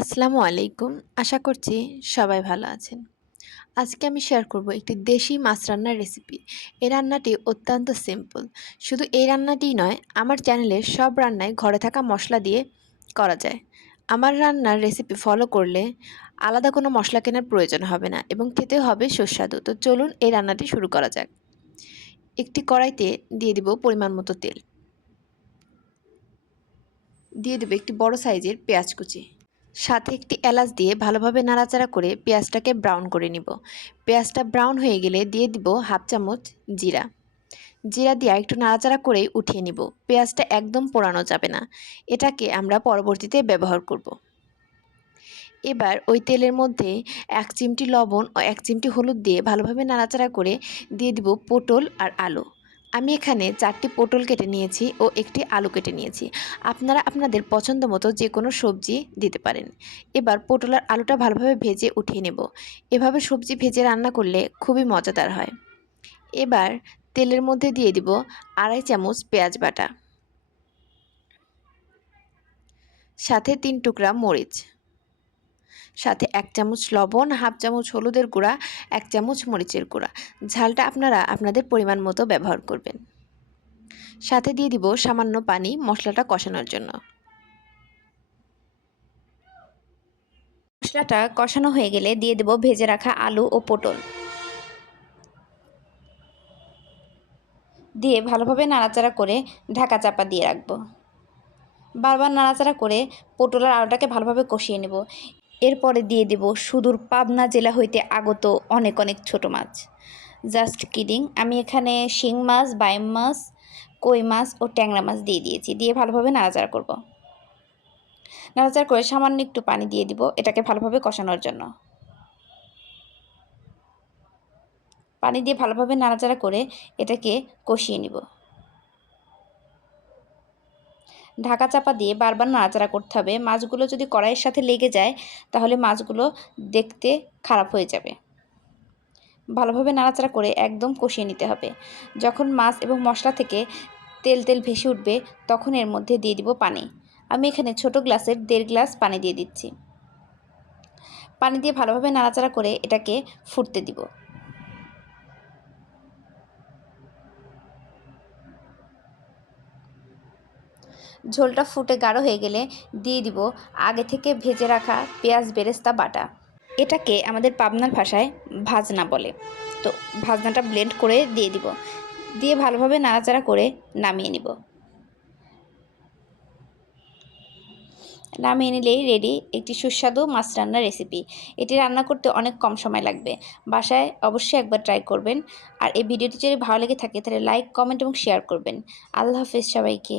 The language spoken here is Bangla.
আসসালামু আলাইকুম। আশা করছি সবাই ভালো আছেন। আজকে আমি শেয়ার করব একটি দেশি মাছ রান্নার রেসিপি। এই রান্নাটি অত্যন্ত সিম্পল। শুধু এই রান্নাটিই নয়, আমার চ্যানেলের সব রান্নাই ঘরে থাকা মশলা দিয়ে করা যায়। আমার রান্নার রেসিপি ফলো করলে আলাদা কোনো মশলা কেনার প্রয়োজন হবে না এবং খেতেও হবে সুস্বাদু। তো চলুন এই রান্নাটি শুরু করা যাক। একটি কড়াইতে দিয়ে দিব পরিমাণ মতো তেল। দিয়ে দেব একটি বড় সাইজের পেঁয়াজ কুচি। সাথে একটি এলাচ দিয়ে ভালোভাবে নাড়াচাড়া করে পেঁয়াজটাকে ব্রাউন করে নিব। পেঁয়াজটা ব্রাউন হয়ে গেলে দিয়ে দিব হাফ চামচ জিরা। জিরা দিয়ে একটু নাড়াচাড়া করে উঠিয়ে নিব। পেঁয়াজটা একদম পোড়ানো যাবে না, এটাকে আমরা পরবর্তীতে ব্যবহার করব। এবার ওই তেলের মধ্যে 1 চিমটি লবণ ও 1 চিমটি হলুদ দিয়ে ভালোভাবে নাড়াচাড়া করে দিয়ে দিব পটল আর আলু। আমি এখানে 4টি পটল কেটে নিয়েছি ও একটি আলু কেটে নিয়েছি। আপনারা আপনাদের পছন্দ মতো যে কোনো সবজি দিতে পারেন। এবার পটল আর আলুটা ভালোভাবে ভেজে উঠিয়ে নেব। এভাবে সবজি ভেজে রান্না করলে খুবই মজাদার হয়। এবার তেলের মধ্যে দিয়ে দিব 2.5 চামচ পেঁয়াজ বাটা, সাথে 3 টুকরা মরিচ, সাথে 1 চামচ লবণ, হাফ চামচ হলুদের গুঁড়া, 1 চামচ মরিচের গুঁড়া। ঝালটা আপনারা আপনাদের পরিমাণ মতো ব্যবহার করবেন। সাথে দিয়ে দিব সামান্য পানি মশলাটা কষানোর জন্য। মশলাটা কষানো হয়ে গেলে দিয়ে দেব ভেজে রাখা আলু ও পটল। দিয়ে ভালোভাবে নাড়াচাড়া করে ঢাকা চাপা দিয়ে রাখবো। বারবার নাড়াচাড়া করে পটল আর আলুটাকে ভালোভাবে কষিয়ে নেব। এরপরে দিয়ে দেব সুদূর পাবনা জেলা হইতে আগত অনেক অনেক ছোট মাছ। জাস্ট কিডিং, আমি এখানে শিং মাছ, বাইম মাছ, কই মাছ ও ট্যাংরা মাছ দিয়ে দিয়েছি। দিয়ে ভালোভাবে নাড়াচাড়া করব। নাড়াচাড়া করে সামান্য একটু পানি দিয়ে দিব এটাকে ভালোভাবে কষানোর জন্য। পানি দিয়ে ভালোভাবে নাড়াচাড়া করে এটাকে কষিয়ে নিব। ঢাকা চাপা দিয়ে বারবার নাড়াচাড়া করতে হবে। মাছগুলো যদি কড়াইয়ের সাথে লেগে যায় তাহলে মাছগুলো দেখতে খারাপ হয়ে যাবে। ভালোভাবে নাড়াচাড়া করে একদম কষিয়ে নিতে হবে। যখন মাছ এবং মশলা থেকে তেল তেল ভেসে উঠবে তখন এর মধ্যে দিয়ে দিব পানি। আমি এখানে ছোট গ্লাসের 1.5 গ্লাস পানি দিয়ে দিচ্ছি। পানি দিয়ে ভালোভাবে নাড়াচাড়া করে এটাকে ফুটতে দিব। ঝোলটা ফুটে গাঢ় হয়ে গেলে দিয়ে দিব আগে থেকে ভেজে রাখা পেঁয়াজ বেরেস্তা বাটা। এটাকে আমাদের পাবনার ভাষায় ভাজনা বলে। তো ভাজনাটা ব্লেন্ড করে দিয়ে দিব। দিয়ে ভালোভাবে নাড়াচাড়া করে নামিয়ে নিব। নামিয়ে নিলেই রেডি একটি সুস্বাদু মাছ রান্নার রেসিপি। এটি রান্না করতে অনেক কম সময় লাগবে। বাসায় অবশ্যই একবার ট্রাই করবেন। আর এই ভিডিওটি যদি ভালো লেগে থাকে তাহলে লাইক, কমেন্ট এবং শেয়ার করবেন। আল্লাহ হাফেজ সবাইকে।